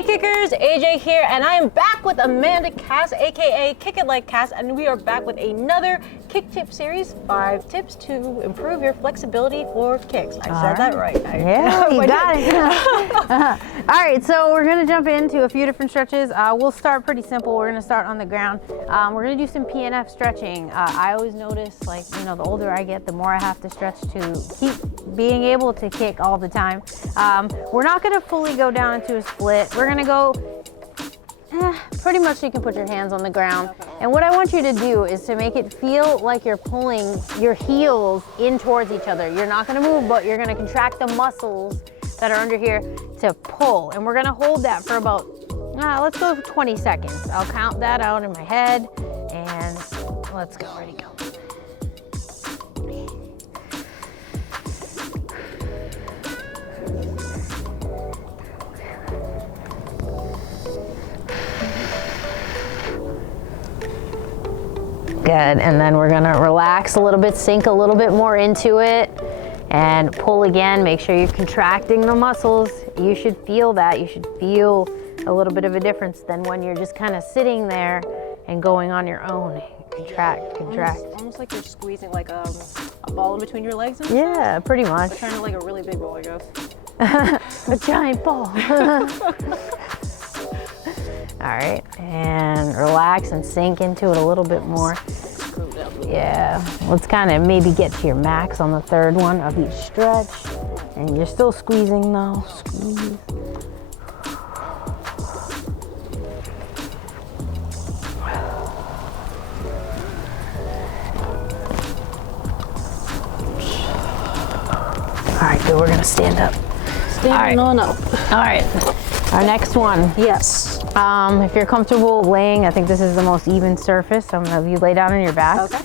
Hey Kickers, AJ here, and I am back with Amanda Cass, aka Kick It Like Cass, and we are back with another kick tip series, 5 tips to improve your flexibility for kicks. I said that right. Yeah, you got it. All right, so we're gonna jump into a few different stretches. We'll start pretty simple. We're gonna start on the ground. We're gonna do some PNF stretching. I always notice, like, you know, the older I get, the more I have to stretch to keep being able to kick all the time. We're not gonna fully go down into a split. We're gonna go pretty much so you can put your hands on the ground. Okay. And what I want you to do is to make it feel like you're pulling your heels in towards each other. You're not gonna move, but you're gonna contract the muscles that are under here to pull. And we're gonna hold that for about, let's go 20 seconds. I'll count that out in my head and let's go, ready, go. Good, and then we're gonna relax a little bit, sink a little bit more into it, and pull again. Make sure you're contracting the muscles. You should feel that. You should feel a little bit of a difference than when you're just kind of sitting there and going on your own. Contract, contract. Almost like you're squeezing like a ball in between your legs. And yeah, stuff. Pretty much. Kind of like a really big ball, I guess. A giant ball. All right, and relax and sink into it a little bit more. Yeah, let's kind of maybe get to your max on the third one of each stretch. And you're still squeezing though, squeeze. All right, good, we're gonna stand up. Standing on up. All right, our next one. Yes. If you're comfortable laying, I think this is the most even surface. So I'm gonna have you lay down on your back. Okay.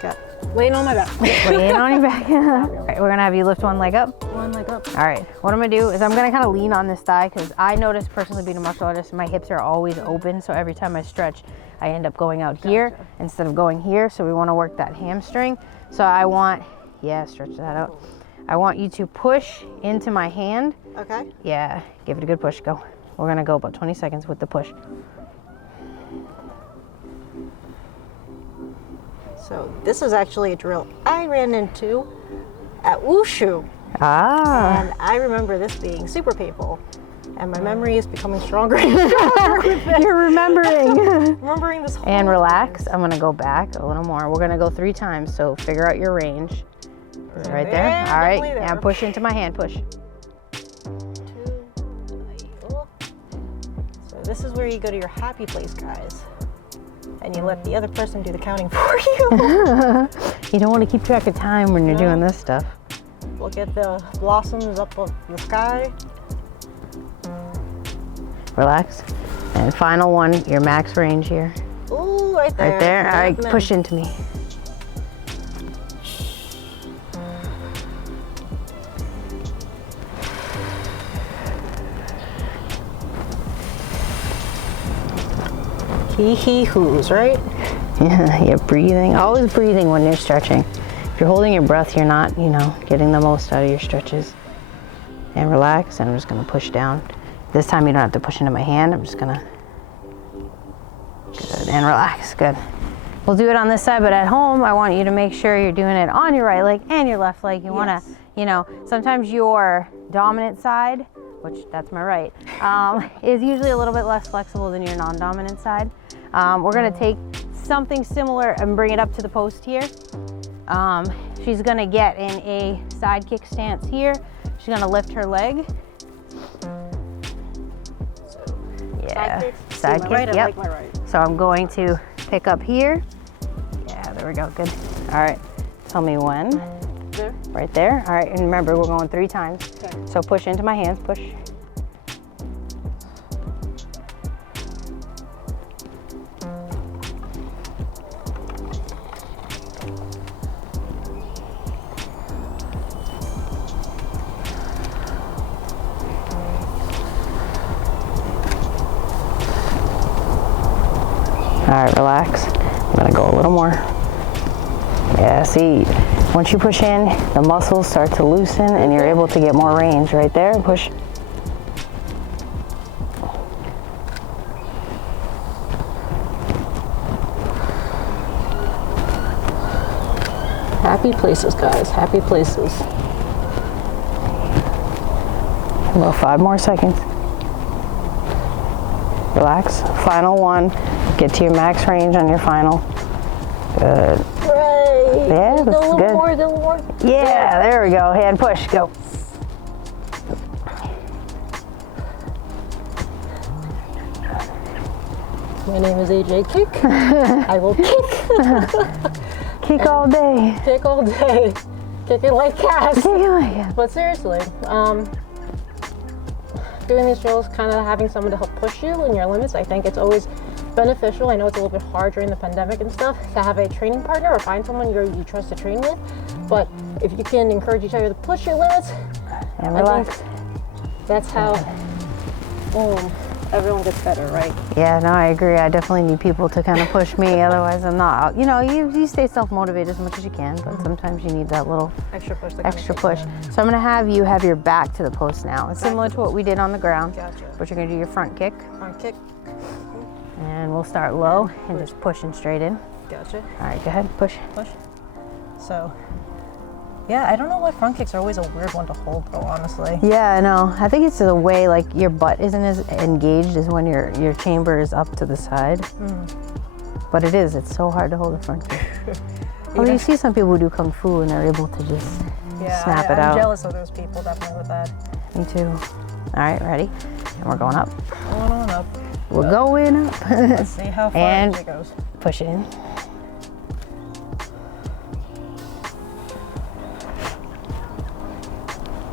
Got laying on my back. Laying on your back. All right, we're gonna have you lift one leg up. One leg up. All right, what I'm gonna do is I'm gonna kind of lean on this thigh because I notice personally being a martial artist, my hips are always open. So every time I stretch, I end up going out here instead of going here. So we wanna work that hamstring. So I want, stretch that out. I want you to push into my hand. Okay. Yeah, give it a good push, go. We're gonna go about 20 seconds with the push. So this is actually a drill I ran into at Wushu. And I remember this being super painful. And my memory is becoming stronger and stronger. You're remembering. Remembering this whole And relax, I'm gonna go back a little more. We're gonna go 3 times, so figure out your range. Right there, all right, now push into my hand, push. 2, so this is where you go to your happy place, guys. And you let the other person do the counting for you. You don't want to keep track of time when you're doing this stuff. Look at the blossoms up of the sky. Relax. And final one, your max range here. Ooh, right there. Right there, all right, push into me. Hee-hee-hoos, right? Yeah, you're breathing. Always breathing when you're stretching. If you're holding your breath, you're not, getting the most out of your stretches. And relax, and I'm just gonna push down. This time you don't have to push into my hand. I'm just gonna, good, and relax, good. We'll do it on this side, but at home, I want you to make sure you're doing it on your right leg and your left leg. You wanna, sometimes your dominant side, which that's my right, is usually a little bit less flexible than your non-dominant side. We're gonna take something similar and bring it up to the post here. She's gonna get in a side kick stance here. She's gonna lift her leg. Yeah, side kick, right, yep. I like my right. So I'm going to pick up here. Yeah, there we go, good. All right, tell me when. There? Right there, all right, and remember, we're going 3 times. Okay. So push into my hands, push. All right, relax. I'm gonna go a little more. Yeah, see, once you push in, the muscles start to loosen and you're able to get more range right there. Push. Happy places, guys. Happy places. About 5 more seconds. Relax. Final one. Get to your max range on your final. Good. Right. Yeah, Go a that's little good. more, go a little more. Yeah, there we go. Hand push. Go. My name is AJKICK. I will kick. Kick all day. Kick all day. Kick it like cats. Kick it like cats. But seriously, doing these drills, kind of having someone to help push you in your limits, I think it's always beneficial. I know it's a little bit hard during the pandemic and stuff to have a training partner or find someone you trust to train with. But if you can encourage each other to push your limits, And relax. I think that's how, boom, everyone gets better, right? Yeah, no, I agree. I definitely need people to kind of push me. Otherwise, I'm not. You know, you stay self-motivated as much as you can, but sometimes you need that little Extra push. extra push. So I'm going to have you have your back to the post now. It's similar to what we did on the ground. Gotcha. But you're going to do your front kick. Front kick. And we'll start low and just pushing straight in. Gotcha. All right, go ahead, push. Push. So, yeah, I don't know why front kicks are always a weird one to hold, though, honestly. Yeah, I know. I think it's the way like your butt isn't as engaged as when your chamber is up to the side. But it is. It's so hard to hold a front kick. Well, you see some people who do kung fu and they're able to just snap it out. I'm jealous of those people, definitely with that. Me too. All right, ready? And we're going up. Going on up. We're going up. Let's see how far And it goes. push it in.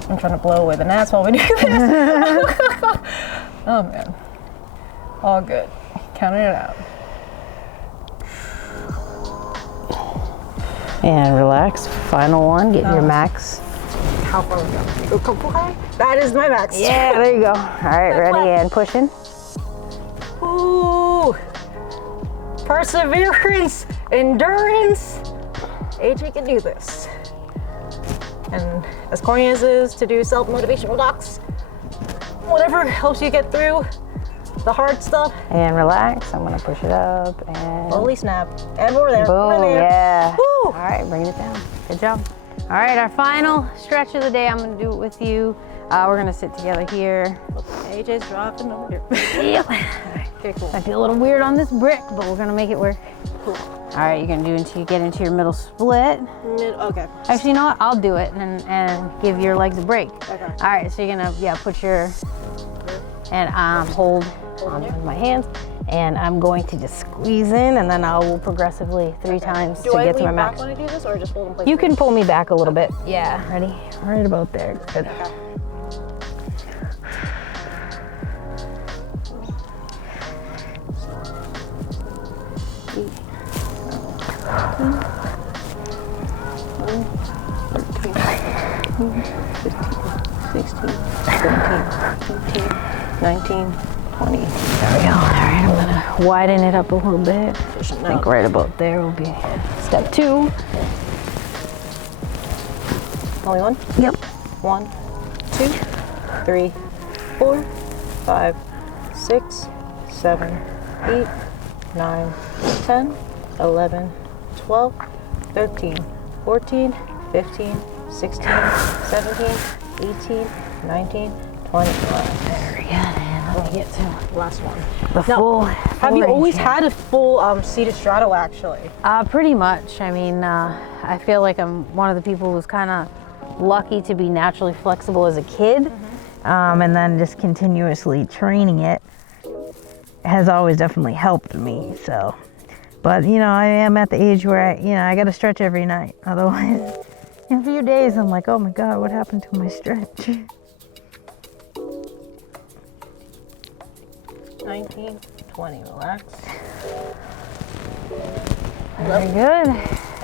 I'm trying to blow away the gnats while we do this. Oh man. All good. Counting it out. And relax. Final one. Get your max. How far we go? You go couple high? That is my max. Yeah, there you go. All right, ready and pushing. Ooh. Perseverance. Endurance. AJ can do this. And as corny as it is to do self-motivational docs, whatever helps you get through the hard stuff. And relax. I'm gonna push it up and Holy snap. And we're there. boom. We're there. Yeah. Woo. All right, bring it down. Good job. All right, our final stretch of the day. I'm gonna do it with you. We're gonna sit together here. AJ's dropping over here. Yep. Okay, cool. I feel a little weird on this brick, but we're gonna make it work. Cool. All right, you're gonna do until you get into your middle split. Okay. Actually, you know what? I'll do it and give your legs a break. Okay. All right, so you're gonna put your and hold on with my hands, and I'm going to just squeeze in, and then I will progressively 3 times to get to my max. Do I lean back when I do this, or just hold in place? You can pull me back a little bit. Yeah, ready? Right about there. Good. Okay. There we go. All right, I'm gonna widen it up a little bit. I think right about there will be step 2. Only one? Yep. 1, 2, 3, 4, 5, 6, 7, 8, 9, 10, 11, 12, 13, 14, 15, 16, 17, 18, 19, 20. Very good. And let me get to Last one. the full. Have you always had a full seated straddle, actually? Pretty much. I mean, I feel like I'm one of the people who's kind of lucky to be naturally flexible as a kid, and then just continuously training it has always definitely helped me. So, but you know, I am at the age where I got to stretch every night. Otherwise, in a few days, I'm like, oh my God, what happened to my stretch? 19, 20, relax. Very good.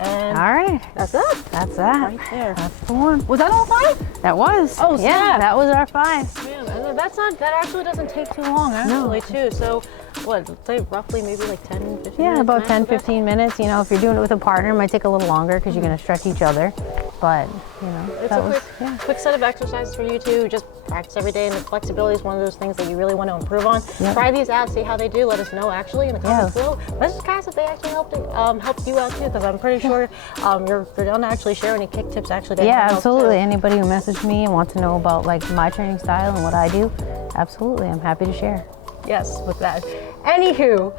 And All right. that's it. That's that. Right there. That's the one. Was that all 5? That was. Oh, yeah, snap. that was our 5. Man, that actually doesn't take too long, actually, too. So, what, let's say roughly maybe like 10, 15 minutes? Yeah, about max 10, of that? 15 minutes. You know, if you're doing it with a partner, it might take a little longer because you're going to stretch each other. but you know, It's a quick set of exercises for you to just practice every day, and the flexibility is one of those things that you really want to improve on. Try these out, see how they do. Let us know actually in the comments below. Let's just ask if they actually helped you out too, because I'm pretty sure you're down to actually share any kick tips actually. Yeah, absolutely. Anybody who messaged me and wants to know about like my training style and what I do, absolutely, I'm happy to share. Yes, with that. Anywho,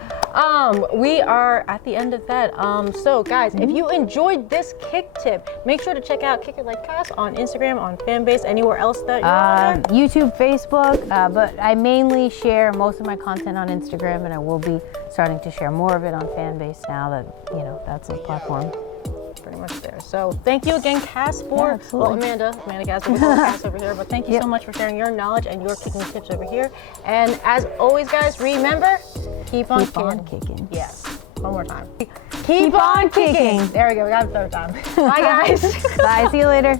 we are at the end of that. So guys, if you enjoyed this kick tip, make sure to check out Kick It Like Cass on Instagram, on Fanbase, anywhere else that you're on there. YouTube, Facebook, but I mainly share most of my content on Instagram, and I will be starting to share more of it on Fanbase now that, you know, that's a platform. Pretty much there. So thank you again, Cass, for Amanda Cass, we call her Cass over here, but thank you so much for sharing your knowledge and your kicking tips over here. And as always, guys, remember, keep on kicking. Yes, one more time. Keep on kicking. There we go, we got it the third time. Bye, guys. Bye, see you later.